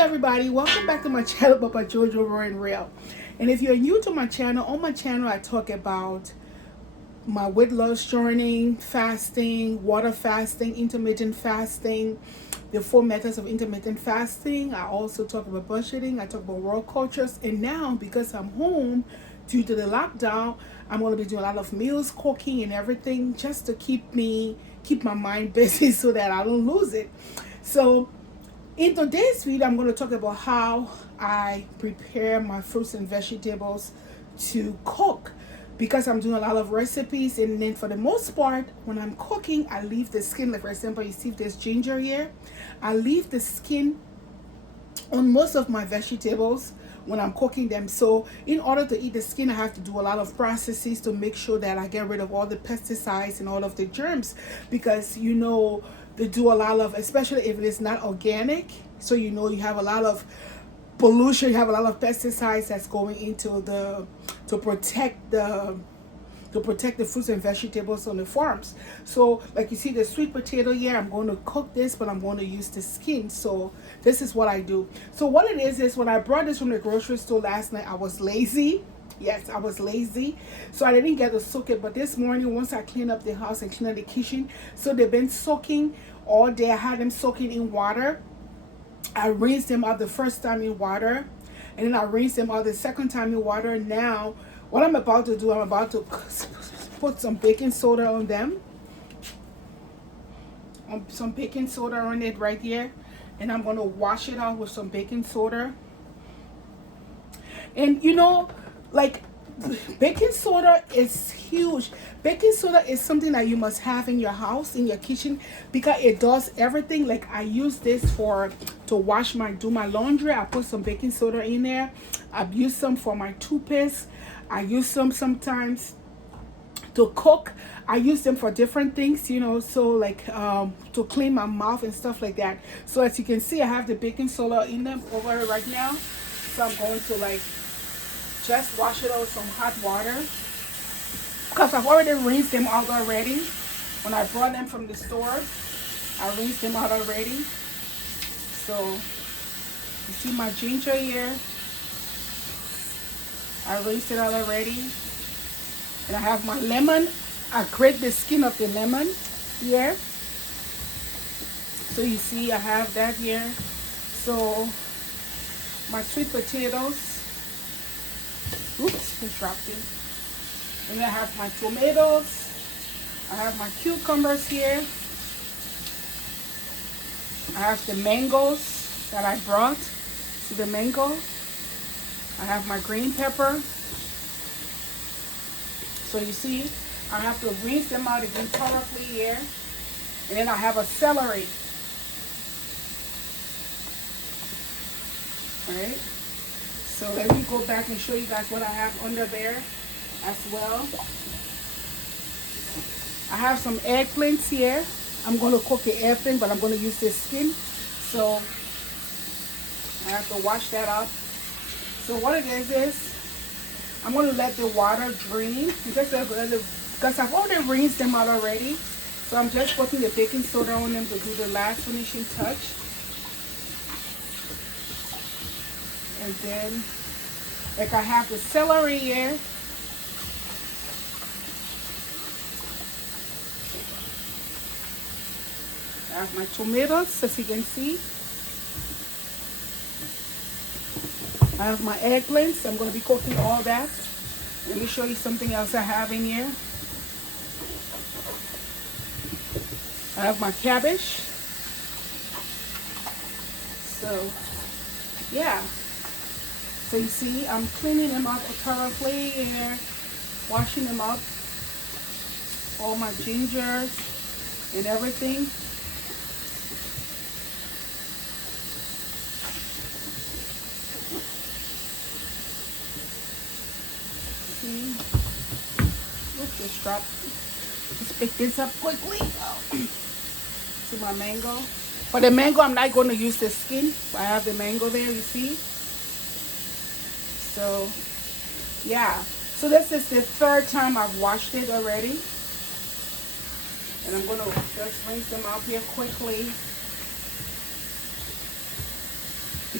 everybody, welcome back to my channel by Jojo Raw and Real. And if you're new to my channel, on my channel I talk about my weight loss journey, fasting, water fasting, intermittent fasting, the 4 methods of intermittent fasting. I also talk about budgeting, I talk about world cultures, and now because I'm home due to the lockdown, I'm going to be doing a lot of meals, cooking and everything just to keep my mind busy so that I don't lose it. So in today's video, I'm going to talk about how I prepare my fruits and vegetables to cook, because I'm doing a lot of recipes, and then for the most part when I'm cooking I leave the skin. Like for example, you see this ginger here, I leave the skin on most of my vegetables when I'm cooking them. So in order to eat the skin, I have to do a lot of processes to make sure that I get rid of all the pesticides and all of the germs, because they do a lot of, especially if it is not organic, so you have a lot of pollution, you have a lot of pesticides that's going into to protect the fruits and vegetables on the farms. So like you see the sweet potato here, I'm going to cook this, but I'm going to use the skin. So this is what I do. So what it is when I brought this from the grocery store last night, I was lazy. Yes, I was lazy, so I didn't get to soak it. But this morning, once I clean up the house and clean up the kitchen, so they've been soaking all day. I had them soaking in water. I rinsed them out the first time in water, and then I rinsed them out the second time in water. Now what I'm about to do, I'm about to put some baking soda on them, some baking soda on it right here, and I'm going to wash it out with some baking soda. And like, baking soda is huge. Baking soda is something that you must have in your house, in your kitchen, because it does everything. Like I use this to do my laundry. I put some baking soda in there. I've used some for my toothpaste. I use some sometimes to cook. I use them for different things, so like to clean my mouth and stuff like that. So as you can see, I have the baking soda in them over right now. So I'm going to just wash it out with some hot water, because I've already rinsed them out already. When I brought them from the store, I rinsed them out already. So you see my ginger here, I rinsed it out already. And I have my lemon. I grate the skin of the lemon here. So you see I have that here. So my sweet potatoes. Oops, just dropped it. And I have my tomatoes. I have my cucumbers here. I have the mangoes that I brought. See the mango? I have my green pepper. So you see, I have to rinse them out again thoroughly here. And then I have a celery. Alright. So let me go back and show you guys what I have under there as well. I have some eggplants here. I'm going to cook the eggplant, but I'm going to use this skin. So I have to wash that up. So what it is I'm going to let the water drain, because I've already rinsed them out already. So I'm just putting the baking soda on them to do the last finishing touch. And then, like, I have the celery here. I have my tomatoes, as you can see. I have my eggplants. I'm going to be cooking all that. Let me show you something else I have in here. I have my cabbage. So, yeah. So you see, I'm cleaning them up thoroughly and washing them up. All my ginger and everything. See? Oops, just dropped. Let's pick this up quickly. See my mango. For the mango, I'm not going to use the skin. I have the mango there, you see. So yeah, so this is the third time I've washed it already, and I'm going to just rinse them out here quickly.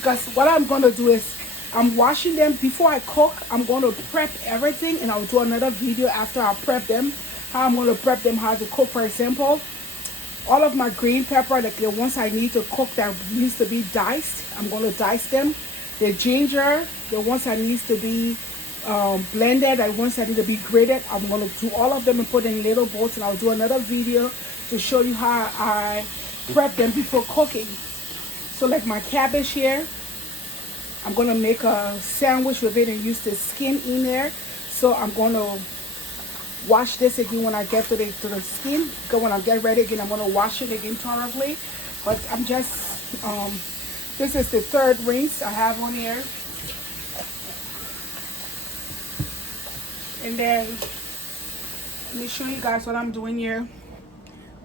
because what I'm going to do is I'm washing them before I cook. I'm going to prep everything, and I'll do another video after I prep them, how I'm going to prep them, how to cook. For example, all of my green pepper, like the ones I need to cook that needs to be diced, I'm going to dice them. The ginger, the ones that needs to be blended, the ones that need to be grated, I'm going to do all of them and put in little bowls, and I'll do another video to show you how I prep them before cooking. So like my cabbage here, I'm going to make a sandwich with it and use the skin in there. So I'm going to wash this again when I get to the skin. Because when I get ready again, I'm going to wash it again thoroughly. But I'm just, this is the third rinse I have on here. And then, let me show you guys what I'm doing here.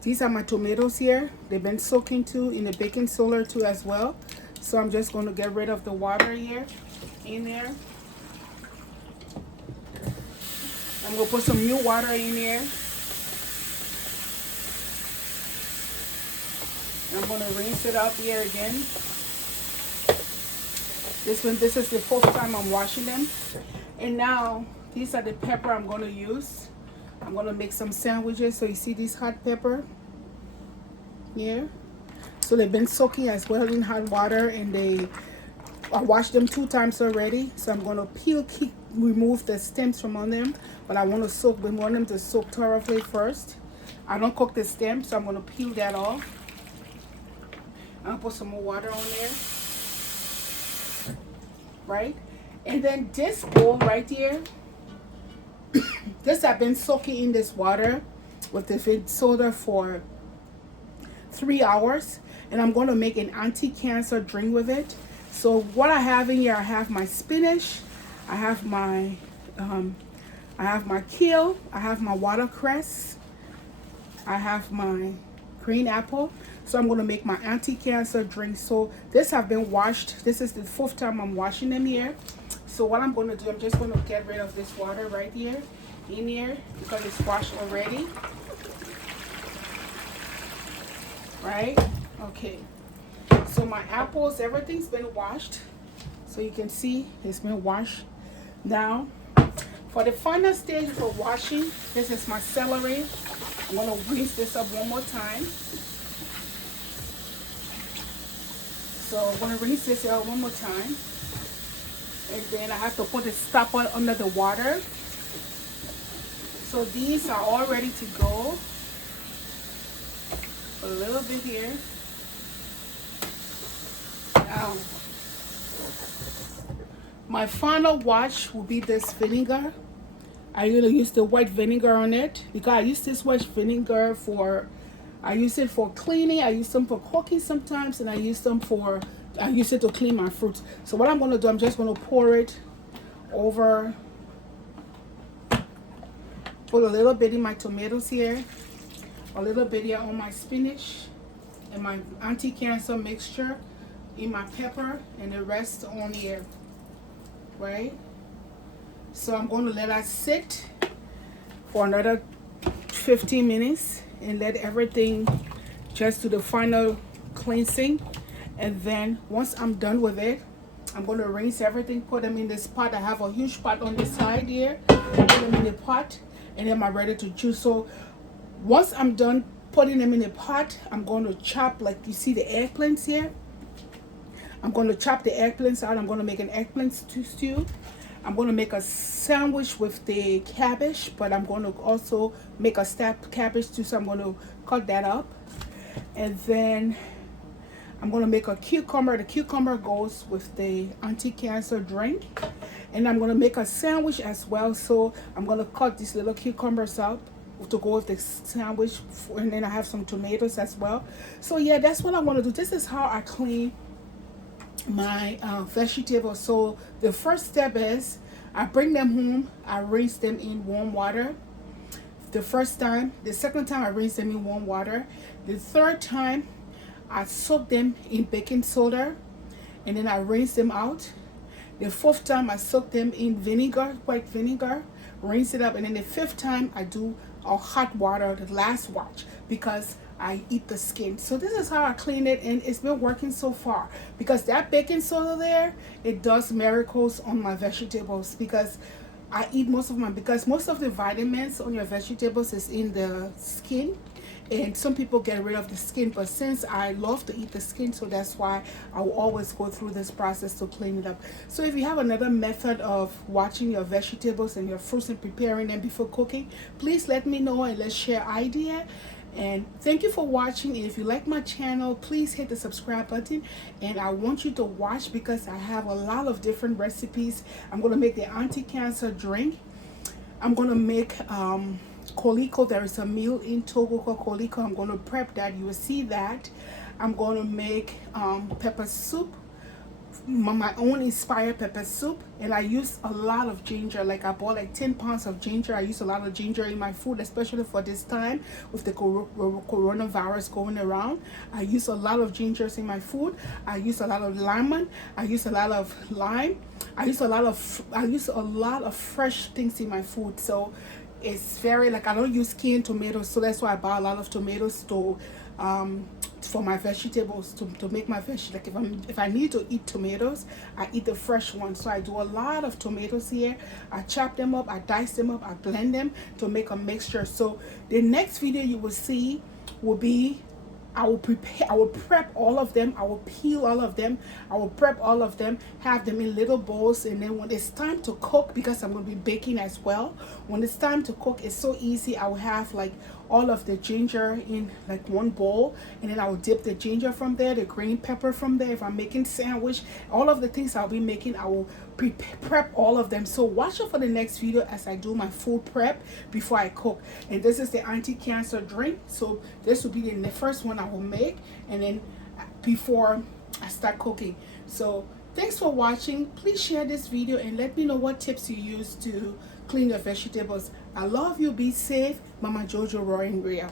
These are my tomatoes here. They've been soaking too in the baking soda too as well. So I'm just going to get rid of the water here in there. I'm going to put some new water in here. I'm going to rinse it up here again. This is the fourth time I'm washing them. And now, these are the pepper I'm going to use. I'm going to make some sandwiches. So you see this hot pepper here? So they've been soaking as well in hot water, and I washed them 2 times already. So I'm going to remove the stems from on them, but we want them to soak thoroughly first. I don't cook the stems, so I'm going to peel that off. I'm going to put some more water on there, right? And then this bowl right here, this I've been soaking in this water with the soda for 3 hours. And I'm going to make an anti-cancer drink with it. So what I have in here, I have my spinach, I have my kale, I have my watercress, I have my green apple. So I'm going to make my anti-cancer drink. So this have been washed. This is the 4th time I'm washing them here. So what I'm going to do, I'm just going to get rid of this water right here in here because it's washed already. Right? Okay, so my apples, everything's been washed. So you can see it's been washed. Now, for the final stage for washing, this is my celery. I'm going to rinse this up one more time. So I'm going to rinse this out one more time. And then I have to put the stopper under the water. So these are all ready to go. A little bit here. Now, my final wash will be this vinegar. I usually use the white vinegar on it because I use this white vinegar I use it for cleaning, I use them for cooking sometimes, and I use it to clean my fruits. So what I'm going to do, I'm just going to pour it over, put a little bit in my tomatoes here, a little bit here on my spinach, and my anti-cancer mixture in my pepper, and the rest on here, right? So I'm going to let that sit for another 15 minutes and let everything just do the final cleansing. And then once I'm done with it, I'm going to rinse everything, put them in this pot. I have a huge pot on the side here. Put them in the pot, and then I'm ready to juice. So once I'm done putting them in the pot, I'm going to chop, like you see the eggplants here. I'm going to chop the eggplants out. I'm going to make an eggplant stew. I'm going to make a sandwich with the cabbage, but I'm going to also make a stacked cabbage too, so I'm going to cut that up. And then I'm going to make a cucumber. The cucumber goes with the anti-cancer drink. And I'm going to make a sandwich as well, so I'm going to cut these little cucumbers up to go with the sandwich, and then I have some tomatoes as well. So yeah, that's what I want to do. This is how I clean my vegetables. So the first step is I bring them home, I rinse them in warm water the first time. The second time I rinse them in warm water. The third time I soak them in baking soda, and then I rinse them out. The fourth time I soak them in vinegar, white vinegar, rinse it up, and then the fifth time I do a hot water, the last wash, because I eat the skin. So this is how I clean it, and it's been working so far, because that baking soda there, it does miracles on my vegetables, because I eat because most of the vitamins on your vegetables is in the skin, and some people get rid of the skin, but since I love to eat the skin, so that's why I will always go through this process to clean it up. So if you have another method of watching your vegetables and your fruits and preparing them before cooking, please let me know and let's share idea. And thank you for watching, and if you like my channel, please hit the subscribe button, and I want you to watch because I have a lot of different recipes. I'm going to make the anti-cancer drink. I'm going to make colico. There is a meal in Togo called colico. I'm going to prep that. You will see that. I'm going to make pepper soup, my own inspired pepper soup, and I use a lot of ginger. Like I bought like 10 pounds of ginger. I use a lot of ginger in my food, especially for this time with the coronavirus going around. I use a lot of gingers in my food. I use a lot of lemon. I use a lot of lime. I use a lot of fresh things in my food. So it's very, like, I don't use canned tomatoes, so that's why I buy a lot of tomatoes to for my vegetables, to make my vegetables. Like if I need to eat tomatoes, I eat the fresh ones. So I do a lot of tomatoes here. I chop them up, I dice them up, I blend them to make a mixture. So the next video you will see will be, I will prep all of them, I will peel all of them, I will prep all of them, have them in little bowls, and then when it's time to cook, because I'm going to be baking as well, when it's time to cook, it's so easy. I will have like all of the ginger in like one bowl, and then I will dip the ginger from there, the green pepper from there. If I'm making sandwich, all of the things I'll be making, I will prep all of them. So watch out for the next video as I do my food prep before I cook. And this is the anti-cancer drink, so this will be the first one I will make, and then before I start cooking. So thanks for watching. Please share this video and let me know what tips you use to clean your vegetables. I love you. Be safe. Mama Jojo, Roaring Real.